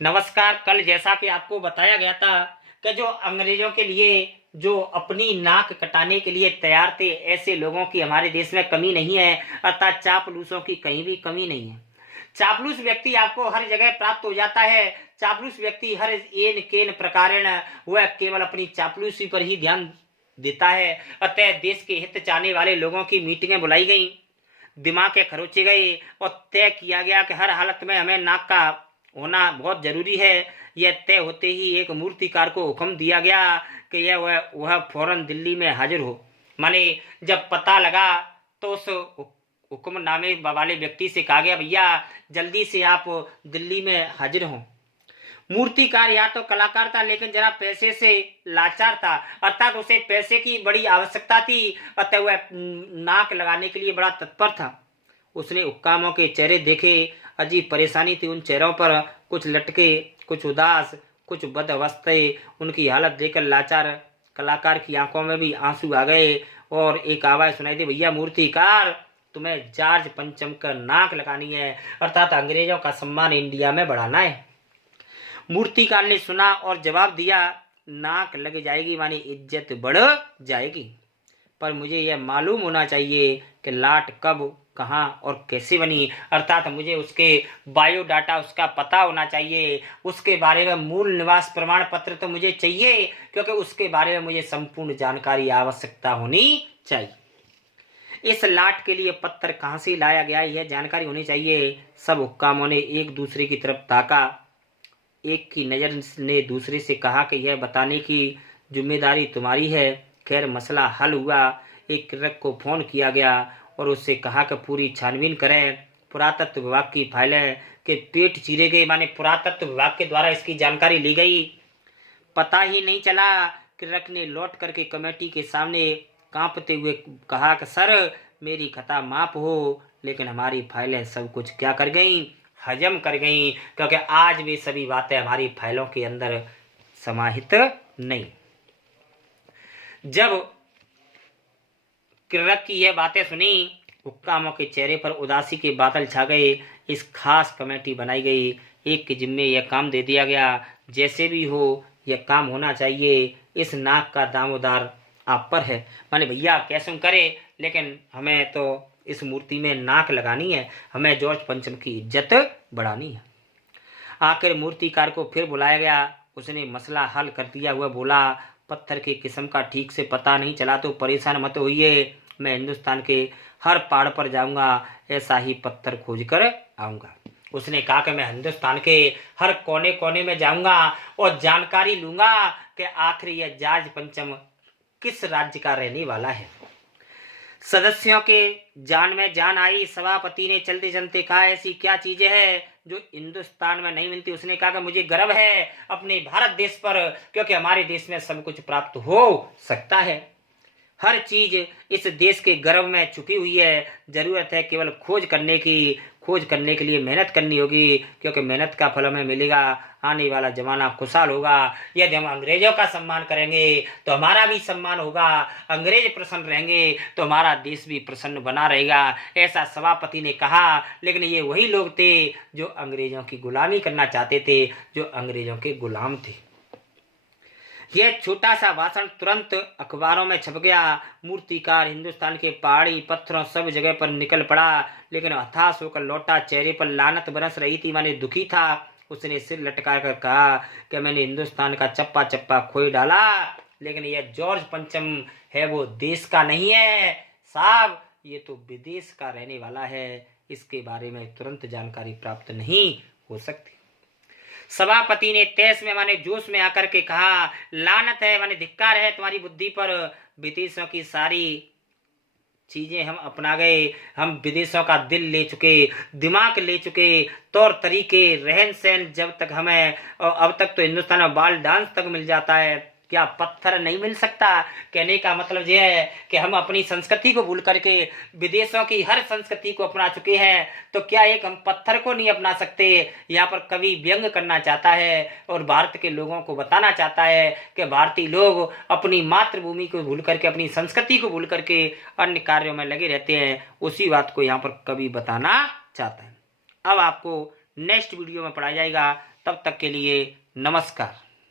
नमस्कार। कल जैसा कि आपको बताया गया था कि जो अंग्रेजों के लिए जो अपनी नाक कटाने के लिए तैयार थे, ऐसे लोगों की हमारे देश में कमी नहीं है, अर्थात चापलूसों की कहीं भी कमी नहीं है। चापलूस व्यक्ति आपको हर जगह प्राप्त हो जाता है। चापलूस व्यक्ति हर एन केन प्रकारेण वह केवल अपनी चापलूसी पर ही ध्यान देता है। अतः देश के हित चाहने वाले लोगों की मीटिंगें बुलाई गई, दिमाग खरोचे गए और तय किया गया कि हर हालत में हमें नाक का होना बहुत जरूरी है। यह तय होते ही एक मूर्तिकार को हुक्म दिया गया कि यह वह फौरन दिल्ली में हाजिर हो। माने जब पता लगा तो उस हुक्मनामे वाले व्यक्ति से कहा गया, भैया जल्दी से आप दिल्ली में हाजिर हों। मूर्तिकार या तो कलाकार था, लेकिन जरा पैसे से लाचार था, अर्थात उसे पैसे की बड़ी आवश्यकता थी। अतः वह नाक लगाने के लिए बड़ा तत्पर था। उसने हुक्कामों के चेहरे देखे, अजीब परेशानी थी उन चेहरों पर, कुछ लटके, कुछ उदास, कुछ बदअवस्थे। उनकी हालत देखकर लाचार कलाकार की आंखों में भी आंसू आ गए और एक आवाज सुनाई दी, भैया मूर्तिकार, तुम्हें जॉर्ज पंचम का नाक लगानी है, अर्थात अंग्रेजों का सम्मान इंडिया में बढ़ाना है। मूर्तिकार ने सुना और जवाब दिया, नाक लग जाएगी मानी इज्जत बढ़ जाएगी, पर मुझे यह मालूम होना चाहिए कि लाट कब, कहाँ और कैसे बनी, अर्थात मुझे उसके बायोडाटा, उसका पता होना चाहिए। उसके बारे में मूल निवास प्रमाण पत्र तो मुझे चाहिए, क्योंकि उसके बारे में मुझे संपूर्ण जानकारी आवश्यकता होनी चाहिए। इस लाट के लिए पत्थर कहाँ से लाया गया, यह जानकारी होनी चाहिए। सब हुक्कामों ने एक दूसरे की तरफ ताका। एक की नज़र ने दूसरे से कहा कि यह बताने की जिम्मेदारी तुम्हारी है। खैर मसला हल हुआ। एक क्लर्क को फोन किया गया और उससे कहा कि पूरी छानबीन करें। पुरातत्व विभाग की फाइलें के पेट चीरे गए, माने पुरातत्व विभाग के द्वारा इसकी जानकारी ली गई। पता ही नहीं चला। क्लर्क ने लौट करके कमेटी के सामने कांपते हुए कहा कि सर, मेरी खता माफ हो, लेकिन हमारी फाइलें सब कुछ क्या कर गई, हजम कर गई, क्योंकि आज भी सभी बातें हमारी फाइलों के अंदर समाहित नहीं। जब क्लर्क की यह बातें सुनी, हुक्कामों के चेहरे पर उदासी के बादल छा गए। इस खास कमेटी बनाई गई। एक के जिम्मे यह काम दे दिया गया, जैसे भी हो यह काम होना चाहिए। इस नाक का दामोदार आप पर है, माने भैया कैसे करे, लेकिन हमें तो इस मूर्ति में नाक लगानी है, हमें जॉर्ज पंचम की इज्जत बढ़ानी है। आखिर मूर्तिकार को फिर बुलाया गया। उसने मसला हल कर दिया हुआ बोला, पत्थर की किस्म का ठीक से पता नहीं चला तो परेशान मत होइए, मैं हिंदुस्तान के हर पहाड़ पर जाऊंगा, ऐसा ही पत्थर खोज कर आऊंगा। उसने कहा कि मैं हिंदुस्तान के हर कोने कोने में जाऊंगा और जानकारी लूंगा कि आखिर यह जॉर्ज पंचम किस राज्य का रहने वाला है। सदस्यों के जान में जान आई। सभापति ने चलते चलते कहा, ऐसी क्या चीजें हैं जो हिंदुस्तान में नहीं मिलती। उसने कहा कि मुझे गर्व है अपने भारत देश पर, क्योंकि हमारे देश में सब कुछ प्राप्त हो सकता है। हर चीज इस देश के गर्व में छुपी हुई है। जरूरत है केवल खोज करने की। खोज करने के लिए मेहनत करनी होगी, क्योंकि मेहनत का फल हमें मिलेगा। आने वाला जमाना खुशहाल होगा। यदि हम अंग्रेजों का सम्मान करेंगे तो हमारा भी सम्मान होगा। अंग्रेज प्रसन्न रहेंगे तो हमारा देश भी प्रसन्न बना रहेगा, ऐसा सभापति ने कहा। लेकिन ये वही लोग थे जो अंग्रेजों की गुलामी करना चाहते थे, जो अंग्रेजों के गुलाम थे। यह छोटा सा भाषण तुरंत अखबारों में छप गया। मूर्तिकार हिंदुस्तान के पहाड़ी पत्थरों सब जगह पर निकल पड़ा, लेकिन हताश होकर लौटा। चेहरे पर लानत बरस रही थी, माने दुखी था। उसने सिर लटका कर कहा कि मैंने हिंदुस्तान का चप्पा चप्पा खोई डाला, लेकिन यह जॉर्ज पंचम है, वो देश का नहीं है साहब, ये तो विदेश का रहने वाला है। इसके बारे में तुरंत जानकारी प्राप्त नहीं हो सकती। सभापति ने तेज में माने जोश में आकर के कहा, लानत है, माने धिक्कार है तुम्हारी बुद्धि पर। विदेशों की सारी चीजें हम अपना गए। हम विदेशों का दिल ले चुके, दिमाग ले चुके, तौर तरीके, रहन सहन जब तक हमें, और अब तक तो हिंदुस्तान में बाल डांस तक मिल जाता है, क्या पत्थर नहीं मिल सकता। कहने का मतलब यह है कि हम अपनी संस्कृति को भूल करके विदेशों की हर संस्कृति को अपना चुके हैं, तो क्या एक हम पत्थर को नहीं अपना सकते। यहाँ पर कवि व्यंग करना चाहता है और भारत के लोगों को बताना चाहता है कि भारतीय लोग अपनी मातृभूमि को भूल करके, अपनी संस्कृति को भूल करके अन्य कार्यों में लगे रहते हैं। उसी बात को यहाँ पर कवि बताना चाहता है। अब आपको नेक्स्ट वीडियो में पढ़ाया जाएगा। तब तक के लिए नमस्कार।